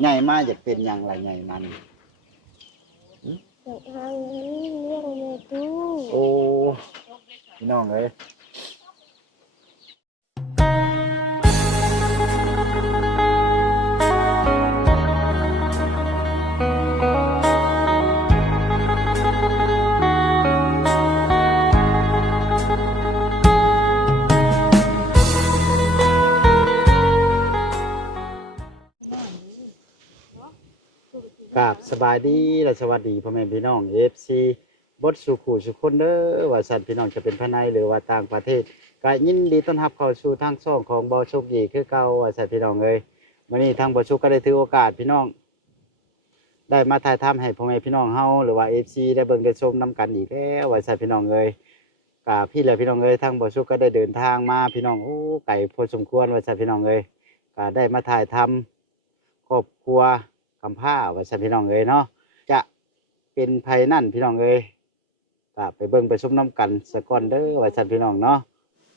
ใหญ่มาอยากเป็นหยังไรใหญ่มันอยากหาเงินเลี้ยงแม่ตู้ โอ้พี่น้องเอ้ยครับสบายดีและสวัสดีพ่อแม่พี่น้อง FC บดสุขุสุคนเด้อว่าสันพี่น้องจะเป็นภายในหรือว่าต่างประเทศก็ยินดีต้อนรับเข้าสู่ทางช่องของบ่อโชคดีคือเก่าว่าสันพี่น้องเอ้ยวันนี้ทางบ่อโชคก็ได้ถือโอกาสพี่น้องได้มาถ่ายทำให้พ่อแม่พี่น้องเฮาหรือว่า FC ได้เบิ่งได้ชมนํกันอีกแล้วว่าสันพี่น้องเอ้ยก็พี่และพี่น้องเอ้ยทางบ่อโชคก็ได้เดินทางมาพี่น้องโอ้ไกลพอสมควรว่าสันพี่น้องเอ้ยก็ได้มาถ่ายทำครอบครัวกำพร้าว่าสันพี่น้องเอ้ยเนาะจะเป็นภัยนั่นพี่น้องเอ้ยก็ไปเบิ่งไปชมน้ำกันสะก่อนเด้อว่าสันพี่น้องเนาะ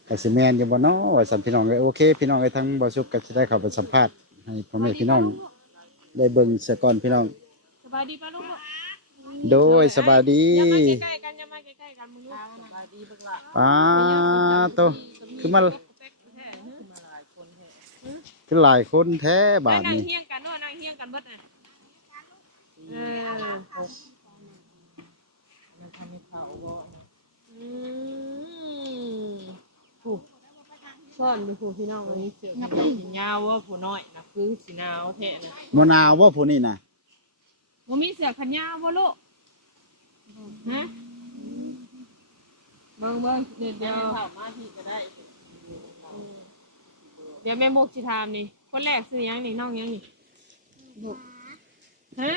ก็สิแม่นอยู่บ่เนาะว่าสันพี่น้องเอ้ยโอเคพี่น้องเอ้ยทั้งบ่สุกก็สิได้เข้าไปสัมภาษณ์ให้พ่อแม่พี่น้องได้เบิ่งสะก่อนพี่น้องสบายดีป่ะลูก โดยสบายดี อย่ามาใกล้ๆกันอย่ามาใกล้ๆกันมึงลูกสบายดีบักละ ป้าโตคือมาคือหลายคนแท้บาด นั่ง นี้ เฮี้ยงกันเนาะนั่งเฮี้ยงกันเบิดน่ะผู้ซ่อนดูผู้พี่น้องอันนี้เสือสียาวว่าผู้น้อยนะคือสีนาวแท้นะ บ่นาวบ่ผู้นี้น่ะ ว่ามีเสือขันยาวว่าลูกฮะเบิ่งเดี๋ยวมาที่ก็ได้เดี๋ยวแม่มุกสิถามนี่คนแรกซื้อยังนี่น้องยังนี่ฮะ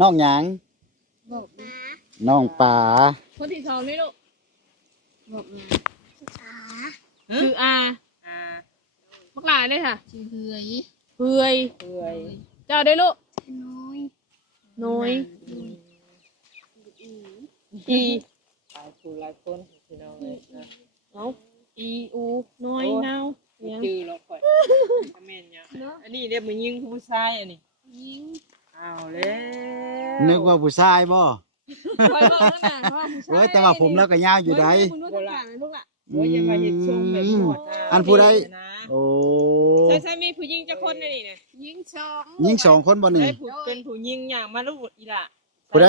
น้องหยัง บอกนะ น้องป่า คนที่สองนี่ลูก บอกนะขา คืออาบักหลาเลยค่ะ ชื่อเฮือย เปื่อยเจ้าได้ลูก น้อย น้อยอี หลายคนหลายคนพี่น้องเลยนะ เอาอีอูน้อยเน่าเนี่ย จื้อเราค่อยคอมเมนต์เนี่ยอันนี้เรียกมือยิงผู้ชายอันนี้ ยิง เอาแล้ว นึกว่าผู้ชายบ่ คอยบอกแล้วนะว่าผู้ชาย เว้ยแต่ว่าผมแล้วก็ยาวอยู่ใด มึงดูต่างๆลูกอ่ะ โอ้ยยังมาเห็นชมแบบหมด อันผู้ใด นะ โอ้ ใช่มีผู้หญิงจะคนนี่นะ ยิงสอง ยิงสองคนบ่นี่ ได้ผู้เป็นผู้ยิงอย่างมาลูกอีละ ผู้ใด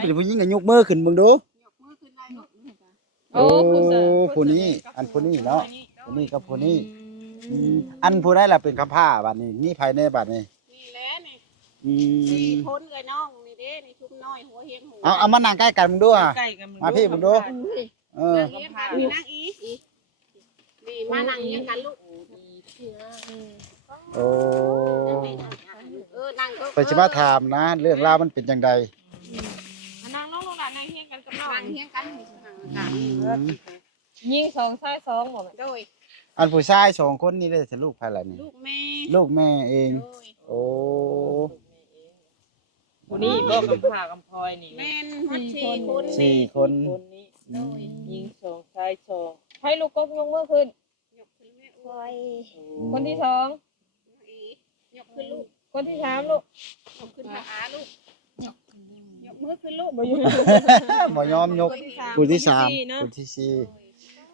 เป็นผู้หญิงก็ยกมือขึ้นเบิ่งดู ยกมือขึ้นได้หมดนี่จ้ะ โอ้ผู้นี้อันผู้นี้เนาะผู้นี้กับผู้นี้อันผู้ใดล่ะเป็นคำผ้าบัดนี้นี่ภายในบัดนี้ นี่แหละนี่ อื สี่ ม คนเลยน้องนี่เด้นี่ชุบน้อยหัวเฮียงหัว เอามานั่งใกล้กันมึงดูอ่ะ ใกล้กัน มาพี่ผมดู เออ เฮียงกันนี่นั่งอีนี่มานั่งเฮียงกันลูก โอ้ นั่งก็ ไปสิมาถามนะ เรื่องราวมันเป็นจังใด นางน้องลูกหลานนางเฮียงกันกับน้อง นั่งเฮียงกันนั่ง ยิงสองซ้ายสองบอก โดย อันผู้ชายสองคนนี่ได้สิลูกภายหลังนี่ ลูกแม่ ลูกแม่เอง โดย โอ้ ผู้นี้บอกกำพร้ากำพลอยนี่ แม่นมัดสี่คน สี่คน คนนี้ โดย ยิงสองชายสอง ให้ลูกกบยกมือขึ้น ยกขึ้นแม่อ้อย คนที่สอง ยกขึ้นลูก คนที่สามลูก ยกขึ้นขาลูกยกมือขึ้นลูก บ่ยอมยกผู้ที่สามผู้ที่สี่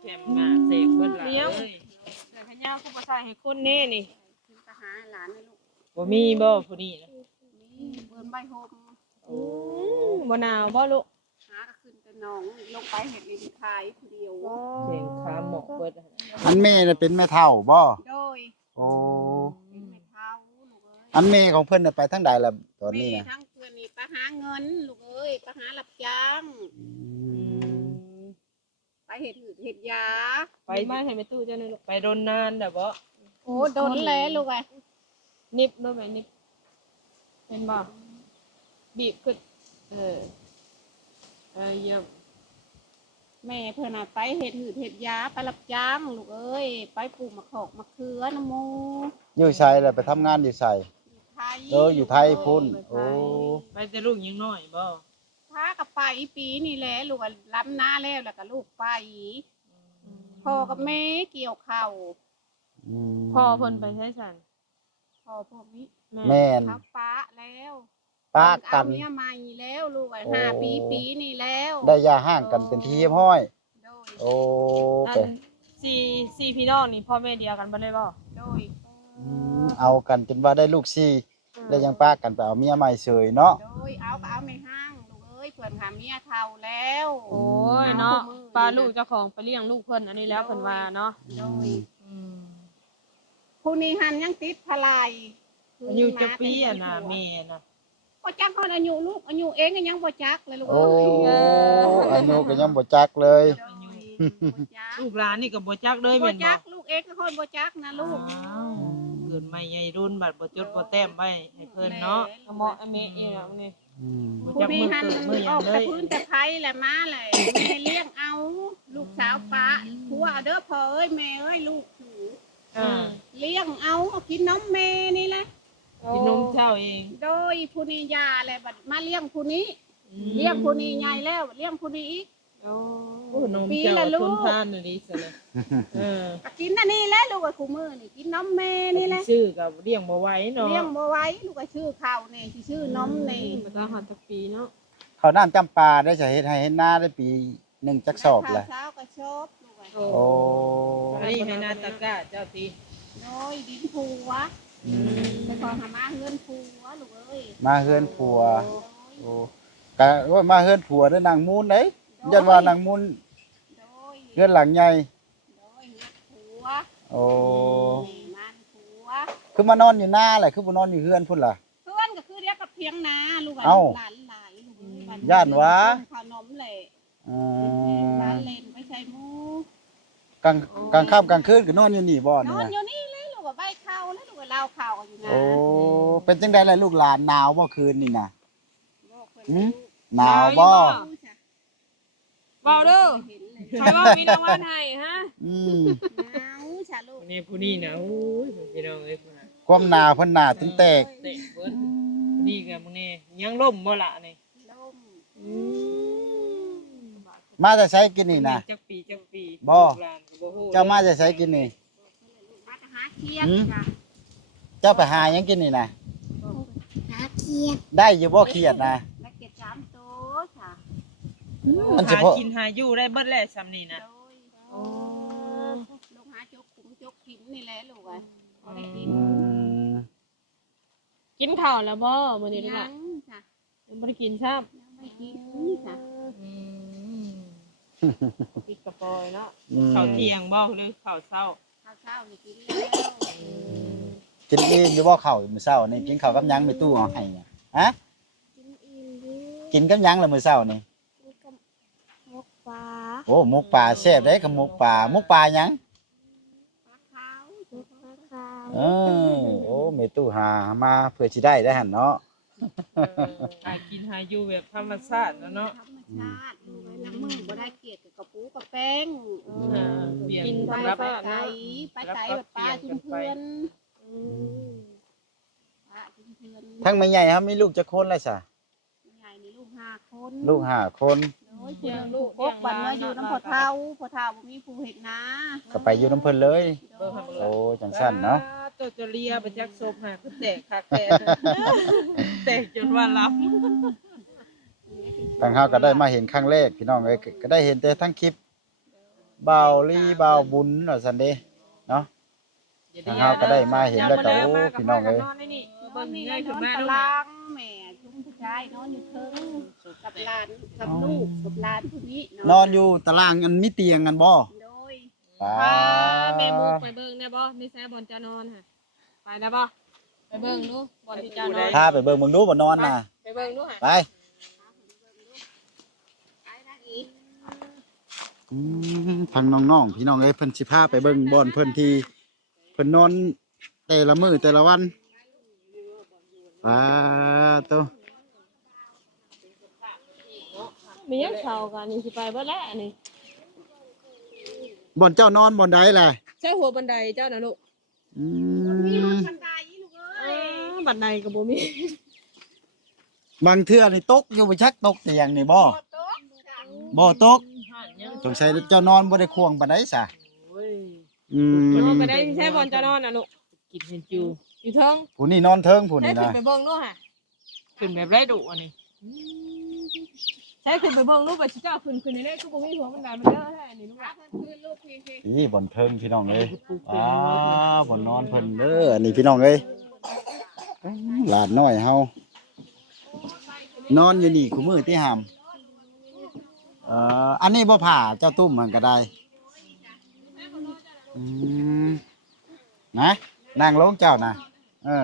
แก้มหน้าเสกเบิดหลายเลย แต่พญาคู่ประสาให้คนนี่นี่ ขึ้นไปหาหลานเลยลูก บ่มีบ่ผู้นี้นะ นี่เปิดใบโฮม บ่หนาวบ่ลูก หาก็ขึ้นแต่น้องลงไปเห็ดลินทายคนเดียว เสียงขาหมอกเบิด อันแม่น่ะเป็นแม่เฒ่าบ่ โดย โอ้ เป็นแม่เท้าลูกเอ้ย อันแม่ของเพิ่นน่ะไปทางใดล่ะตอนนี้ แม่ นะ ทั้งเพื่อนนี่ไปหาเงินลูกเอ้ยไปหารับจ้าง ไปเห็ดหืดเห็ดยา ไปบ้านให้แม่ตู้เจ้านี่ลูก ไปโดนนานแต่บ่ โอ้โดนแล้วลูกไอ้ นิบด้วยไหมนิบเป็นบ่บีบขึ้นเยี่ยม แม่เพื่อนน่ะไปเห็ดหืดเห็ดยาไปรับจ้างลูกเอ้ยไปปลูกมะขอกมะเขือน้ำมู อยู่ไสล่ะไปทำงานอยู่ไส ไทย อยู่ไทยพุ่นโอ้ ไปแต่ลูกยังน้อยบ่ พากับไปปีนี่แหละลูกอะล้ำหน้าแล้วแล้วก็ลูกไปพ่อกับแม่เกี่ยวข้าว พ่อเพิ่นไปใช้สัน พอพวกนี้ แม่น เขาป้าแล้ว ป้ากั เอา น เมียใหม่แล้วลูกไอ้ โอ้ 5 ปีนี่แล้ว ได้ยาห่างกันเป็นที่เรียบร้อย โดย โอ้ อั ไป นสี่พี่น้องนี่พ่อแม่เดียวกันบ่ได้บ่ โดย เอากันจนว่าได้ลูกสี่แล้วยังป้ากันไปเอาเมียใหม่เฉยเนาะ โดยเอาก็เอาในห้างลูกเอ้ยเพิ่นหาเมียเฒ่าแล้ว โอ้ยเนาะปลาลูกเจ้าของไปเลี้ยงลูกเพิ่นอันนี้แล้วเพิ่นว่าเนาะ โดย อืม ผู้นี้หันยังติดพลาย อายุจะปีอ่ะนะแม่น่ะ บ่จักเฮาอายุลูกอายุเองก็ยังบ่จักเลยลูก โอ้ เอ้ย อายุก็ยังบ่จักเลย โดยบ่จัก ลูกหลานนี่ก็บ่จักเลย บ่ แม่นบ่ จักลูกเองก็คนบ่จักนะลูก อ้าวเกิดใหม่ใหญ่รุ่นบัดบ่จดบ่แต้มไว้ให้เพิ่นเนาะเหมาะแม่เองแล้วนี่ อืม ผู้นี้หันออกแต่พื้นแต่ไผแหละมาเลยแม่เลี้ยงเอาลูกสาวป้าผัวเอาเด้อพ่อเอ้ยแม่เอ้ยลูกถือ อ่า เลี้ยงเอากินนมแม่นี่แหละ กินนมเช้าเอง โดยผู้นี้ยาอะไรบัดมาเลี้ยงผู้นี้ เลี้ยงผู้นี้ใหญ่แล้วเลี้ยงผู้นี้อีก โอ้นมเจ้าทนทานนี่ซะเลยเออ ก็กินอันนี้แหละลูกไอ้คู่มือนี่กินนมแม่นี่แหละ ชื่อก็เลี้ยงบ่ไหวเนาะ เลี้ยงบ่ไหว้ลูกไอ้ชื่อข้าวนี่สิชื่อนมนี่ มันก็ฮอดจักปีเนาะ เขาน้ำจำปาได้จะเฮ็ดให้เฮ็ดหน้าได้ปีหนึ่งจักสอบแหละ ข้าวเช้าก็ชอบลูกไอ้ โอ้ โอ้ อันนี้ให้นาตะกร้าเจ้าตี โดยดินผัวแต่พอหามาเฮือนผัวลูกเอ้ย มาเฮือนผัว โดย โอ้กะว่ามาเฮือนผัวเด้อนางมูลเด้ยันว่านางมูล โดย เฮือนหลังใหญ่ โดยเฮือนผัว โอ้ นี่มันผัว คือมานอนอยู่หน้าแหละคือบ่นอนอยู่เฮือนพุ่นล่ะ เพื่อนก็คือเรียกกับเพียงนาลูกไอ้ เอ้า หลานหลายลูกเอ้ยบัด ย่านวะ ขนมแหละ อืม ร้านเล่นไปใส่หมู กลางกลางค่ำกลางคืนก็นอนอยู่นี่บ่ น นี่ อน นะ อยู่นี่เลยลูกกับใบข้าวแล้วลูกกับเล่าข้าวกันอยู่นะ โอ้เป็นจังได๋ล่ะลูกหลานหนาวบ่คืนนี่น่ะ บอกเพิ่น หืม ลูก หนาวบ่ เว้าเด้อ เห็นเลย ใครว่ามีรางวัลให้ฮะ อืม หนาวชาลูก นี่ผู้นี้นะโอ้ยพี่น้องเอ้ยพุ่นน่ะ ความหนาวเพิ่นหนาถึงแตก เตะเบิดนี่ก็มึงนี่ยังล่มบ่ล่ะนี่ ลม มาแต่ใช้กินนี่นะ จักปี บ่ ลูกหลานก็บ่ฮู้ เจ้ามาจะใช้กินนี่ มาจะหาเคียดจ้ะ เจ้าไปหาหยังกินนี่นะ หาเคียด ได้อยู่บ่เครียดนะ แล้วเก็บ3ตัวจ้ะ มันสิ หา พอ กินหาอยู่ได้เบิดแหละซำนี่นะ โดยลูกหาจกขุมจกขิมนี่แหละลูกอ่ะเอาได้กิน อืม กินข้าวแล้วบ่มื้อนี้ลูก ยั ล่ะ งจ้ะ ยังบ่ได้กินซ้ำ ยังไม่กินจ้ะ กินกระปอยเนาะ อืม ข้าวเที่ยงบ่หรือข้าวเช้า ข้าวเช้านี่กินแล้ว กินเองอยู่บ่ข้าวมื้อเช้านี่กินข้าวกับหยังในตู้เอาให้เนี่ยฮะ กินอิ่มดี กินกับหยังล่ะมื้อเช้านี่ กินกับหมกปลา โอ้หมกปลาแซ่บเด้กับหมกปลาหมกปลาหยัง ปลาขาวหมกปลาขาว เออโอ้แม่ตู้หามาเพื่อสิได้หั่นเนาะ หากินหาอยู่แบบธรรมชาติเนาะ ธรรมชาติดูไว้ละมือบ่ได้เกลียดกับกระปูกับแป้ง เปลี่ยน กินไป รับ ไปไก่ไปไก่แบบปลาจุนเพื่อนปลาจุนเพื่อน ทั้งแม่ใหญ่ครับมีลูกจักคนแล้วซะ ใหญ่นี่ลูก5 คน ลูก5คน โอ้ยผู้หนึ่งลูกกกบันมาอยู่น้ำพอเท่าบ่มีผู้เห็ดนะ ก็ไปอยู่น้ำเพิ่นเลย โดย โอ้จังซั่นเนาะ ตัวจะเลียไปจักศพหาคือแตกคักแตกแตกจนว่ารับ ทางเฮาก็ได้มาเห็นครั้งแรกพี่น้องเอ้ยก็ได้เห็นแต่ทั้งคลิปบ่าวลีบ่าวบุญว่าซั่นเด้เนาะทางเฮาก็ได้มาเห็นแล้วก็โอ้พี่น้องเอ้ย เบิ่ง มี ง่าย น ขึ้น อน มา ตา ลูก รางแม่ชุมผู้ชายนอนอยู่เทิงกับหลานกับลูกกับหลานผู้นี้ นอนอยู่ตารางอันมีเตียงกันบ่ โดย ป้า พาแม่มุกไปเบิ่งได้บ่มีแซ่บ่อนจะนอนค่ะไปได้บ่ไปเบิ่งดูบ่อนที่จะนอน พาไปเบิ่งเบิ่งดูบ่นอนน่ะ ไปเบิ่งดูค่ะ ไป ไปนะอีก ทางน้องๆพี่น้องเอ้ยเพิ่นสิพาไปเบิ่งบ่อนเพิ่นที่เพิ่นนอนแต่ละมื้อแต่ละวันโต มียังเช่ากันนี่สิไปเบิดแล้วนี่ บ่อนเจ้านอนบ่อนใดล่ะ ใช่หัวบันไดเจ้าน่ะลูก อื มีรถ ม บันไดลูกเอ้ย บันไดก็บ่มี บางเทื่อนี่ตกอยู่บ่ชักตกเตียงนี่บ่ โต๊ะจ้ะ บ่ตกสงสัยเจ้านอนบ่ได้ควงปานใดซะ โอ้ย อืม นอนไปได้ใช่บ่อนจะนอนน่ะลูกกินเห็นจู อยู่เทิง ผู้นี่นอนเทิงผู้ ใช้ นี่ ขึ้น นะ ไปเบิ่งดูฮะขึ้นแบบไรดุอันนี้ใช้ขึ้นไปเบิ่งดูไปเจ้าขึ้นในนี้ก็บ่มีหัวมันได้มันเด้อแท้อันนี้ลูก พา อ่ะ เพิ่นคืนลูกพี่ นี่บ่อนเทิงพี่น้องเอ้ยบ่อนนอนเพิ่นเด้ออันนี้พี่น้องเอ้ยหลานน้อยเฮานอนอยู่นี่คู่มือที่หามอันนี้บ่ผ่าเจ้าตุ้มมันก็ได้อืมนะนั่งลงเจ้านะ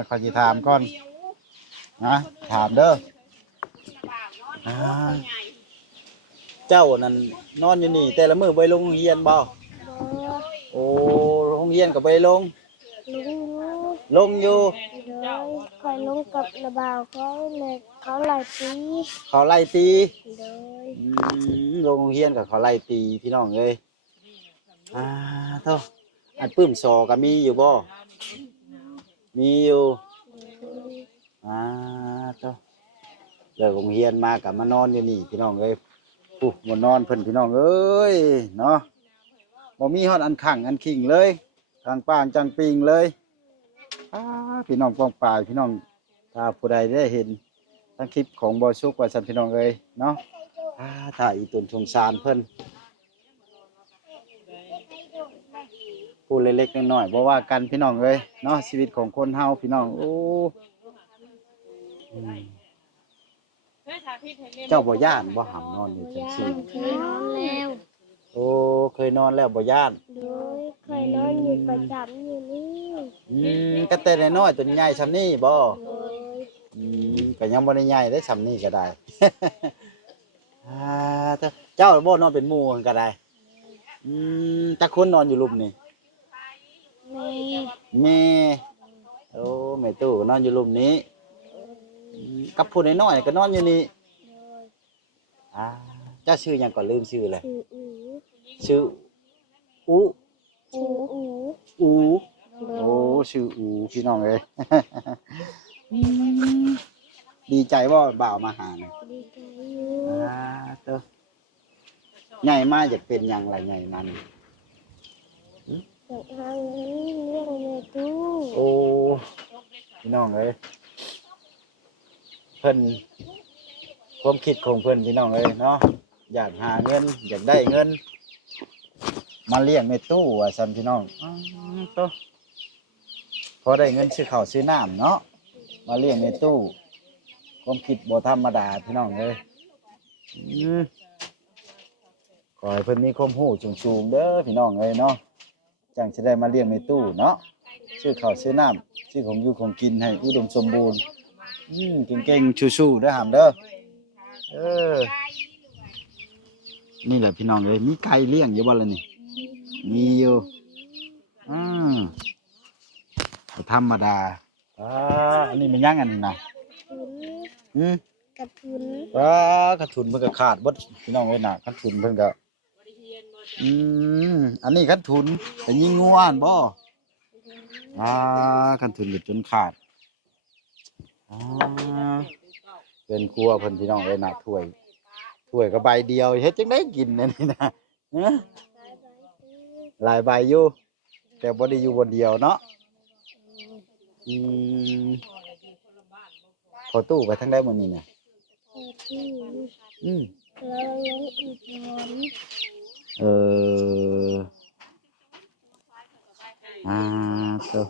ขอสิถามก่อนนะถามเด้อเจ้านั่นนอนอยู่นี่แต่ละมื้อไปโรงเรียนบ่โอ้โรงเรียนก็ไปลง ลุงรู้ ลงอยู่ เลยคอยลงกับระบาวเขาเลยเขาหลายปี เขาไล่ตี เลย โรงเรียนกับเขาไล่ตีพี่น้องเอ้ยเท่าอันปื้มซอก็มีอยู่บ่มีอยู่เท่าเลิกโรงเรียนมากับมานอนอยู่นี่พี่น้องเอ้ยมานอนเพิ่นพี่น้องเอ้ยเนาะบ่มีฮอดอันขังอันขิงเลยทางป้างจังปิงเลยพี่น้องป้องปลายพี่น้องถ้าผู้ใดได้เห็นทั้งคลิปของบ่สุกว่าซั่นพี่น้องเอ้ยเนาะถ้าอีตุนสงสารเพิ่นผู้เล็กๆน้อยๆบ่ว่ากันพี่น้องเอ้ยเนาะชีวิตของคนเฮาพี่น้องโอ้เจ้าบ่ย่านบ่หำนอนอยู่จังซี่ เคยนอนแล้ว โอ้เคยนอนแล้วบ่ย่าน เลยเคยนอนอยู่ประจำอยู่นี่ ก็แต่น้อยๆตัวใหญ่ซำนี้บ่ เลย ก็ยังบ่ได้ใหญ่ได้ซำนี้ก็ได้ เจ้าบ่นอนเป็นหมู่กันก็ได้จักคนนอนอยู่หลุมนี่ แม่ แม่โอ้แม่ตู้ก็นอนอยู่หลุมนี้กับผู้น้อยๆก็นอนอยู่นี่ เลย เจ้าชื่อหยังก่อนลืมชื่อเลย ชื่ออู ชื่ออู ชื่ออู อู เลย โอ้ชื่ออูพี่น้องเอ้ย ดีใจว่าบ่าวมาหาเนี่ย ดีใจอยู่ เต้อใหญ่มากอยากเป็นหยังไรใหญ่มัน อยากหาเงินเลี้ยงแม่ตู้ โอ้พี่น้องเอ้ยเพิ่นความคิดของเพิ่นพี่น้องเอ้ยเนาะอยากหาเงินอยากได้เงิน มาเลี้ยงในตู้ว่าซั่นพี่น้องเต้อพอได้เงินซื้อข้าวซื้อน้ำเนาะมาเลี้ยงในตู้ความคิดบ่ธรรมดาพี่น้องเอ้ยขอให้เพิ่นมีความรู้สูงๆเด้อพี่น้องเอ้ยเนาะจังสิได้มาเลี้ยงในตู้เนาะซื้อข้าวซื้อน้ำซื้อของอยู่ของกินให้อุดมสมบูรณ์เก่งๆชูๆเด้อหามเด้อนี่แหละพี่น้องเอ้ยมีไก่เลี้ยงอยู่บ่ล่ะนี่มีอยู่บ่ธรรมดาอันนี้มันยังอันนี้นะ ทุนกระทุน กระถุนเพิ่นก็ขาดเบิดพี่น้องเอ้ยน่ะกระถุนเพิ่นก็อันนี้กระถุนแต่ยิงงูอ่านบ่กระถุนเบิดจนขาดเป็นครัวเพิ่นพี่น้องเอ้ยน่ะถ้วยก็ใบเดียวเฮ็ดจังได๋กินอันนี้นะหลายใบอยู่แต่บ่ได้อยู่บนเดียวเนาะพอตู้ไปทางใดมื้อนี้น่ะ ที่ แล้วลงอีกนอน ตัว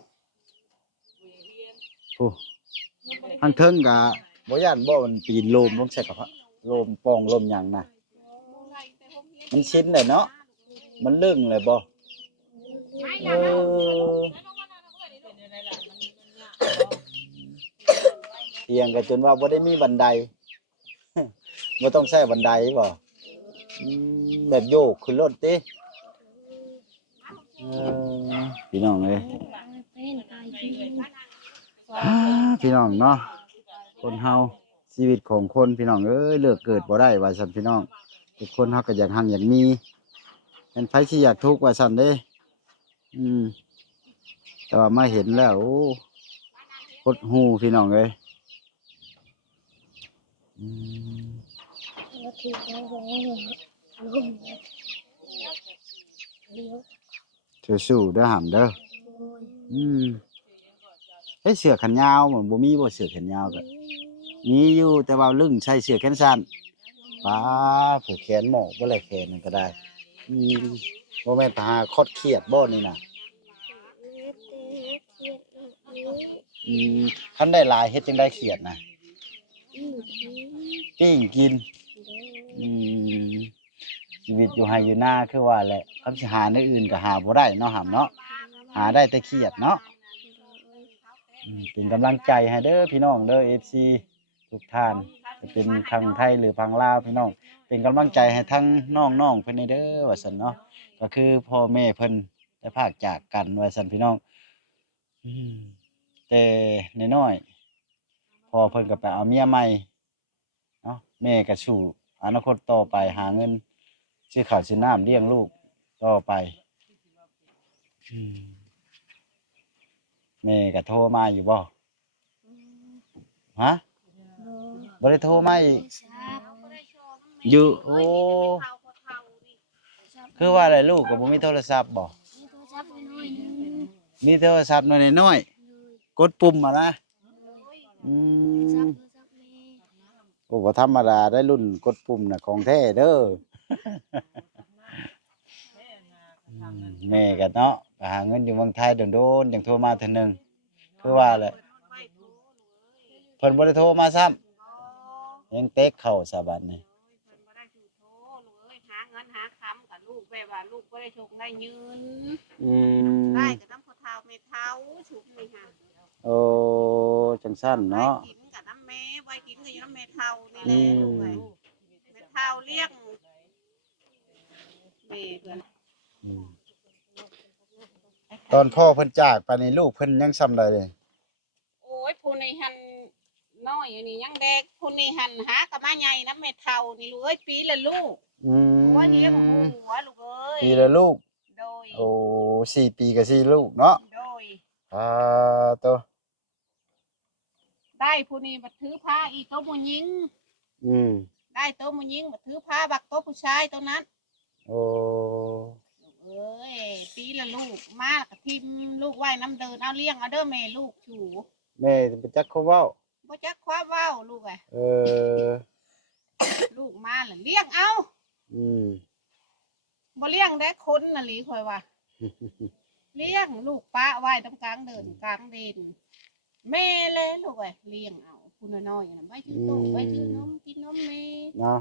โอ้ทางเทิงกะบ่ย่านบ่มันปีนโลมลงใส่กับโลมปองโลมหยังน่ะมันชินเลยเนาะมันเรื่องเลยบ่เตียงก็จนว่าบ่ได้มีบันได บ่ต้องใช้บันไดบ่แบบโยกขึ้นรถติพี่น้องเอ้ย เป็นตายจริง พี่น้องเนาะคนเฮาชีวิตของคนพี่น้องเอ้ยเลือกเกิดบ่ได้ว่าซั่นพี่น้องทุกคนเฮาก็อยากหังอยากมีเป็นไผสิอยากทุกข์ว่าซั่นเด้แต่ว่ามาเห็นแล้วโอ้หดหู่พี่น้องเอ้ย แล้วคือเขาบอกว่าลงเลี้ยว สู้ๆเด้อหามเด้อ โอ้ย เฮ้ยเสื้อแขนยาวมันบ่มีบ่เสื้อแขนยาวก็มีอยู่แต่ว่าลึงใส่เสื้อแขนสั้นป้าผูกแขนหมอกบ่เลยแขนนั่นก็ได้อืมบ่แม่นตาคดเครียดบ่นี่น่ะอืมคันได้หลายเฮ็ดจังได้เครียดนะปิ้งกินอืมชีวิตอยู่ไห้อยู่นาคือว่าแหละคำสิหาในอื่นก็หาบ่ได้เนาะหำเนาะหาได้แต่เครียดเนาะเป็นกำลังใจให้เด้อพี่น้องเด้อ FC ทุกท่านจะเป็นทางไทยหรือพังลาวพี่น้องเป็นกำลังใจให้ทั้งน้องๆเพิ่นเด้อว่าซั่นเนาะก็คือพ่อแม่เพิ่นได้พรากจากกันว่าซั่นพี่น้องอืมแต่น้อยๆพอเพิ่นก็ไปเอาเมียใหม่เนาะแม่ก็สู่อนาคตต่อไปหาเงินซื้อข้าวซื้อน้ำเลี้ยงลูกต่อไปแม่ก็โทรมาอยู่บ่ฮะบ่ได้โทรมาอีกอยู่โอ้คือว่าอะไรลูกก็บ่มีโทรศัพท์บ่มีโทรศัพท์น้อยๆกดปุ่มมาละอืมโอ้บ่ธรรมดาได้รุ่นกดปุ่มน่ะของแท้เด้อแม่ก็เนาะไปหาเงินอยู่เมืองไทยโดนๆจังโทรมาเทื่อนึงคือว่าแหละเพิ่นบ่ได้โทรมาซ้ำยังเต็กเข้าซะบัดนี้ หาเงินหาคำกับลูกแบบว่าลูกก็ได้โชคได้ยืน อืม ได้กับน้ำพ่อเท้าแม่เท้าฉุกนี่ค่ะ โอ้จังซั่นเนาะ ไว้กินกับน้ำแม่ไว้กินกับน้ำแม่เท้านี่แหละลูกไอ้แม่เท้าเลี้ยงแม่เพิ่น ตอนพ่อเพิ่นจากไปนี่ลูกเพิ่นยังซ้ำใดเลย โอ้ยผู้นี้หันน้อยอันนี้ยังเด็กผู้นี้หันหากับมาใหญ่น้ำแม่เท้านี่ลูกเอ้ยปีละลูก อืม หัวเลี้ยงหัวลูกเอ้ย ปีละลูก โดย โอ้4 ปีก็4ลูกเนาะ โดย ตัว ได้ผู้นี้บัดถือผ้าอีกตัวผู้หญิง อืม ได้ตัวผู้หญิงบัดถือผ้าบักตัวผู้ชายตัวนั้น โอ้ เอ้ยปีละลูกมาแล้วก็ทิมลูกไว้น้ำเดินเอาเลี้ยงเอาเด้อแม่ลูกชู แม่ไปจักเขาเว้า บ่จักความเว้าลูกอ่ะ เออ ลูกมาแล้วเลี้ยงเอา อืม บ่เลี้ยงได้คนน่ะหลีข่อยว่าเลี้ยงลูกป้าไว้ตรงกลางเดินกลางเดินแม่เลยลูกอ่ะเลี้ยงเอาผู้น้อยๆน่ะไว้ชื่อโตไว้ชื่อนมกินนมแม่ เนาะ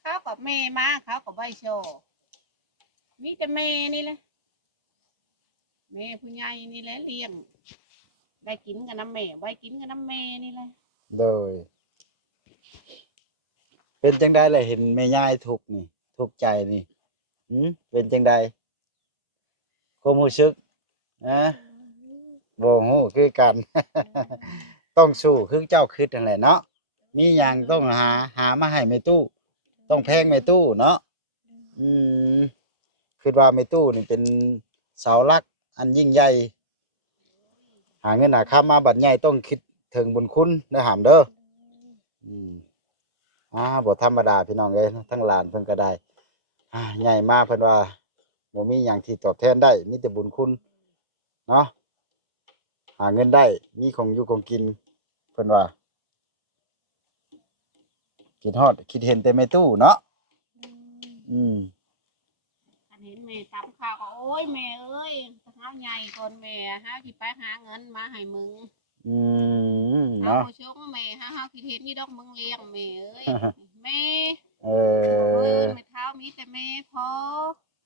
เขากับแม่มาเขากับใบโชว์มีแต่แม่นี่แหละแม่ผู้ใหญ่นี่แหละเลี้ยงได้กินกับน้ำแม่ไว้กินกับน้ำแม่นี่แหละ โดยเป็นจังได๋ล่ะเห็นแม่ยายทุกข์นี่ทุกข์ใจนี่เป็นจังได๋ความรู้สึกนะบ่ฮู้คือกัน ต้องสู้คือเจ้าคิดนั่นแหละเนาะมีหยังต้องหามาให้แม่ตู้ต้องแพงแม่ตู้เนาะอืมคิดว่าแม่ตู้นี่เป็นเสาหลักอันยิ่งใหญ่หาเงินหาค่ามาบัดใหญ่ต้องคิดถึงบุญคุณเด้อหามเด้ออืมบ่ธรรมดาพี่น้องเอ้ยทั้งหลานเพิ่นก็ได้ใหญ่มาเพิ่นว่าบ่มีหยังที่ตอบแทนได้มีแต่บุญคุณเนาะหาเงินได้มีของอยู่ของกินเพิ่นว่าคิดฮอดคิดเห็นแต่แม่ตู้เนาะอืม อันนี้แม่ตำข้าวก็โอ้ยแม่เอ้ยเฮาใหญ่ก่อนแม่เฮาสิไปหาเงินมาให้มึง อืม เฮา เนาะ บ่ชงแม่เฮาคิดเห็นนี่ดอกมึงเลี้ยงแม่เอ้ยแม่ เอ เอ้ อย แม่เท้ามีแต่แม่พอ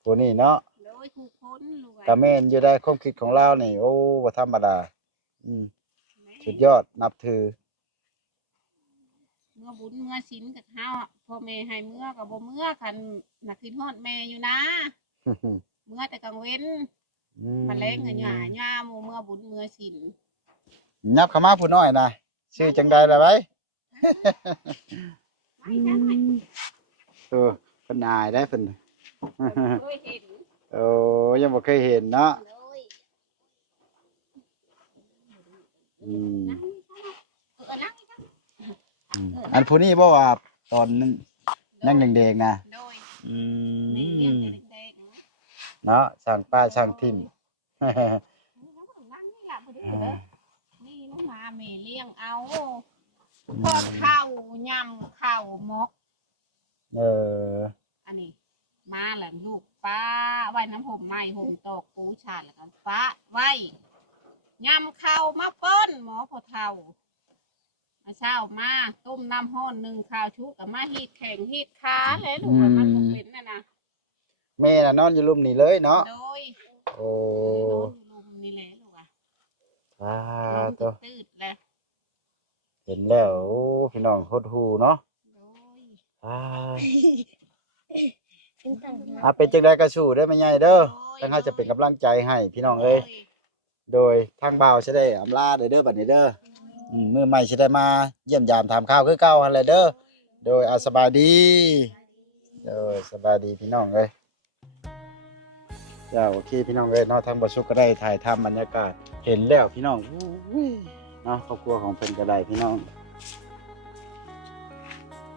ผู้นี้เนาะ โดยคู่คนลูก ก็แม่นอยู่ได้ความคิดของเรานี่โอ้บ่ธรรมดาอืมสุดยอดนับถือ เมื่อบุญเมื่อศีลกับเฮาพ่อแม่ให้เมื่อก็บ่เมื่อคันน่ะคิดฮอดแม่อยู่นะเมื่อแต่กลางเว้นมาแลงกับหญ้าหมู่เมื่อบุญเมื่อศีล ยับเข้ามาผู้น้อยนะชื่อจังใดล่ะไว้ ไม่ใช่ไม่ เเพิ่นอายได้เพิ่น เคยเห็น โอ้ยังบ่เคยเห็นเนาะ เลย อืม นั่ง อันผู้นี้บ่ว่าตอนนั้นยังแดงๆนะ โดย อื นี่เลี้ยง ม แต่เด็กๆ เนาะสร้างป้าสร้างทิ่ม นั่งนี่ล่ะบ่ได้เด้อนี่ ทอดข้าวยำข้าวมก อันนี้มาแหละลูกป้าไว้น้ำห่มไม้ห่มตอกปูชาดแล้วกันป้าไว้ยำข้าวมาเปิ้นหมอพอเท่ามาเช้ามาต้มน้ำห้อนหนึ่งข้าวชุกกับมาฮีดแข่งฮีดขาเลยลูกว่ามันบ่เป็นนะ แม่น่ะนอนอยู่รุมนี่เลยเนาะ โดย โอ้ นอนอยู่ลุมนี่แหละลูกอ่ะ ว้าน อน ตัว ตืดๆแล้ว เห็นแล้วโอ้พี่น้องโคตรฮูเนาะ โดย อ่า เป็นต่างหาก เป็นจังได๋ก็สู้เด้อแม่ใหญ่เด้อทั้งเฮาจะเป็นกำลังใจให้พี่น้องเอ้ยโดยทางบ่าวสิได้อำลาเด้อบัดนี้เด้อมื้อใหม่สิได้มาเยี่ยมยามถามข่าวคือเก่าหั่นแหละเด้อโดยสบายดีโดยสบายดีพี่น้องเอ้ยโอเคพี่น้องเอ้ยเนาะทางบ่สุขก็ได้ถ่ายทำบรรยากาศเห็นแล้วพี่น้องอุ้ยเนาะครอบครัวของเพิ่นก็ได้พี่น้อง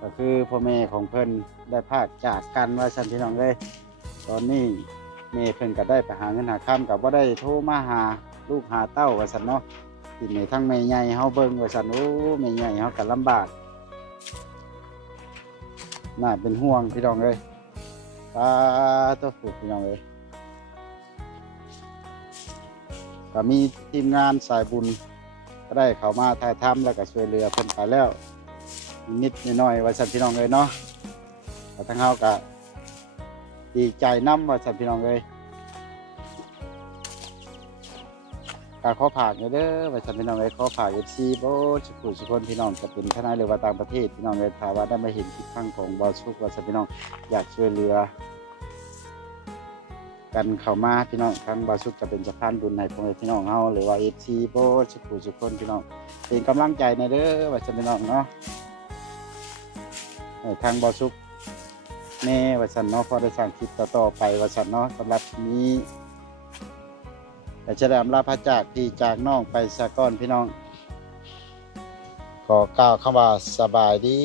ก็คือพ่อแม่ของเพิ่นได้พรากจากกันว่าซั่นพี่น้องเอ้ยตอนนี้แม่เพิ่นก็ได้ไปหาเงินหาค่ำก็บ่ได้โทรมาหาลูกหาเต้าว่าซั่นเนาะที่แม่ทั้งแม่ใหญ่เฮาเบิ่งว่าซั่นโอ้แม่ใหญ่เฮาก็ลำบากน่าเป็นห่วงพี่น้องเอ้ยตัวฝึกพี่น้องเอ้ยก็มีทีมงานสายบุญก็ได้เข้ามาถ่ายทำแล้วก็ช่วยเหลือเพิ่นไปแล้วนิดๆหน่อยๆว่าซั่นพี่น้องเอ้ยเนาะก็ทั้งเฮาก็ดีใจนํว่าซั่นพี่น้องเอ้ยก็ขอฝากเด้อว่าซั่นพี่น้องเอ้ยขอฝาก FC บ่ทุกคนพี่น้องจะเป็นทนายหรือว่าต่างประเทศพี่น้องเอ้ยถ้าว่าได้มาเห็นคลิปครั้งของบ่สุขว่าซั่นพี่น้องอยากช่วยเหลือกันเข้ามาพี่น้องทางบ่สุขจะเป็นสะพานบุญให้พ่อแม่พี่น้องเฮาหรือว่า FC บ่ทุกคนพี่น้องเป็นกำลังใจในเด้อว่าซั่นพี่น้องเนาะให้ทางบ่สุขแน่ว่าซั่นเนาะพอได้สร้างคลิปต่อๆไปว่าซั่นเนาะสำหรับนี้แต่จะได้อำลาพระจากพี่จากน้องไปซะก่อนพี่น้องขอกล่าวคำว่าสบายดี